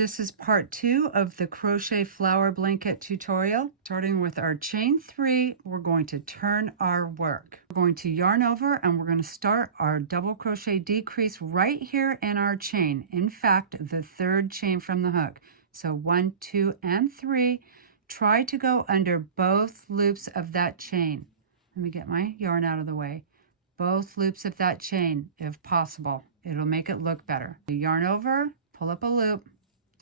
This is part 2 of the crochet flower blanket tutorial. Starting with our chain 3, we're going to turn our work. We're going to yarn over and we're going to start our double crochet decrease right here in our chain. In fact, the third chain from the hook. So 1, 2, and 3. Try to go under both loops of that chain. Let me get my yarn out of the way. Both loops of that chain, if possible. It'll make it look better. Yarn over, pull up a loop,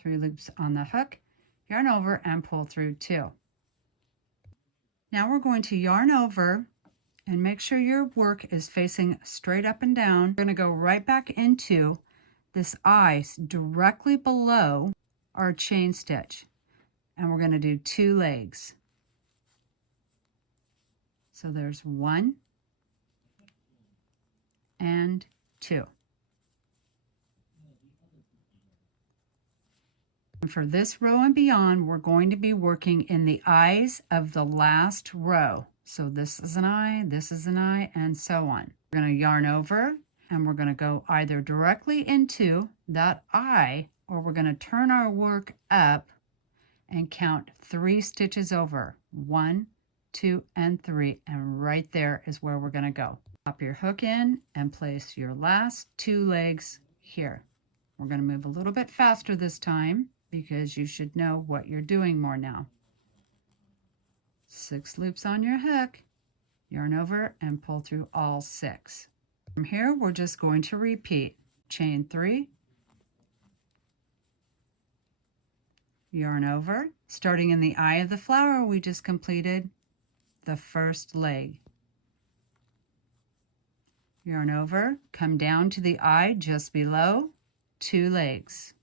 3 loops on the hook, yarn over and pull through 2. Now we're going to yarn over and make sure your work is facing straight up and down. We're going to go right back into this eye directly below our chain stitch, and we're going to do 2 legs. So there's 1 and 2. And for this row and beyond, we're going to be working in the eyes of the last row. So this is an eye, this is an eye, and so on. We're going to yarn over, and we're going to go either directly into that eye, or we're going to turn our work up and count 3 stitches over. 1, 2, and 3, and right there is where we're going to go. Pop your hook in and place your last 2 legs here. We're going to move a little bit faster this time, because you should know what you're doing more now. 6 loops on your hook, yarn over and pull through all 6. From here, we're just going to repeat. Chain 3, yarn over. Starting in the eye of the flower, we just completed the first leg. Yarn over, come down to the eye just below, 2 legs.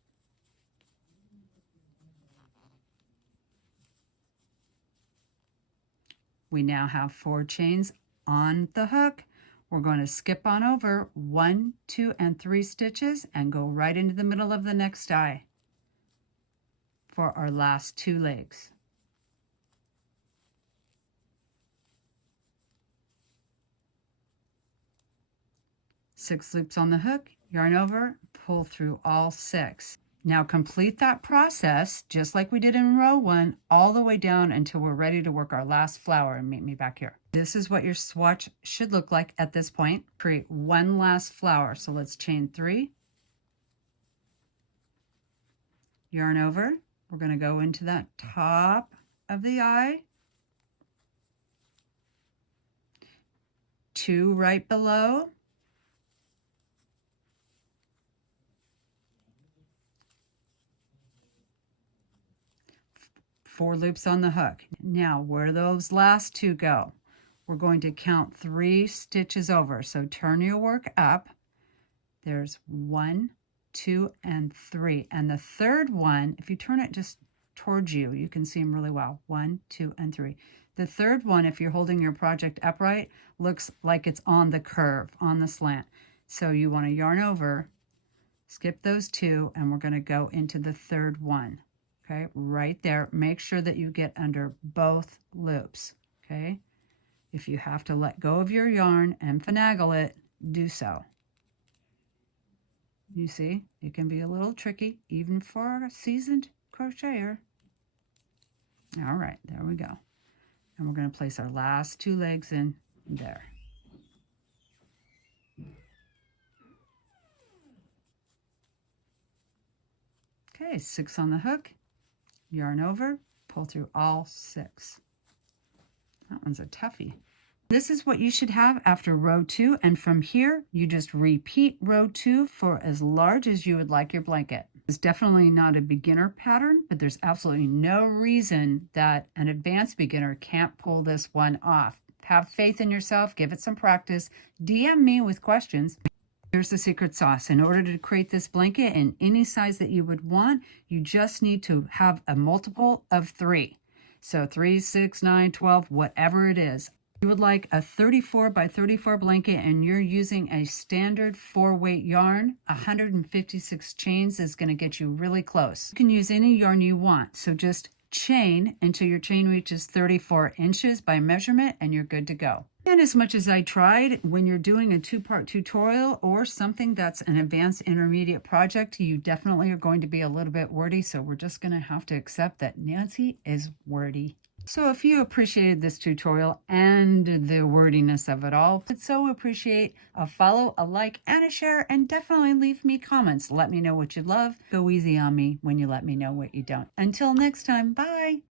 We now have 4 chains on the hook. We're going to skip on over 1, 2, and 3 stitches and go right into the middle of the next eye for our last 2 legs. Six loops on the hook, yarn over, pull through all 6. Now complete that process just like we did in row 1 all the way down until we're ready to work our last flower, and meet me back here. This is what your swatch should look like at this point. Create 1 last flower. So let's chain 3, yarn over. We're going to go into that top of the eye, 2 right below, 4 loops on the hook. Now, where do those last 2 go? We're going to count 3 stitches over. So turn your work up. There's 1, 2, and 3. And the third one, if you turn it just towards you, you can see them really well. 1, 2, and 3. The third one, if you're holding your project upright, looks like it's on the curve, on the slant. So you want to yarn over, skip those 2, and we're going to go into the third one. Okay, right there. Make sure that you get under both loops. Okay, if you have to let go of your yarn and finagle it, do so. You see, it can be a little tricky, even for a seasoned crocheter. All right, there we go. And we're going to place our last 2 legs in there. Okay, 6 on the hook. Yarn over, pull through all 6. That one's a toughie. This is what you should have after row 2, and from here you just repeat row 2 for as large as you would like your blanket. It's definitely not a beginner pattern, but there's absolutely no reason that an advanced beginner can't pull this one off. Have faith in yourself, give it some practice, DM me with questions. Here's the secret sauce. In order to create this blanket in any size that you would want, you just need to have a multiple of 3. So 3, 6, 9, 12, whatever it is. You would like a 34 by 34 blanket and you're using a standard 4-weight yarn, 156 chains is going to get you really close. You can use any yarn you want, so just chain until your chain reaches 34 inches by measurement, and you're good to go. And as much as I tried, when you're doing a 2-part tutorial or something that's an advanced intermediate project, you definitely are going to be a little bit wordy, so we're just going to have to accept that Nancy is wordy. So if you appreciated this tutorial and the wordiness of it all, I'd so appreciate a follow, a like, and a share, and definitely leave me comments. Let me know what you love. Go easy on me when you let me know what you don't. Until next time, bye!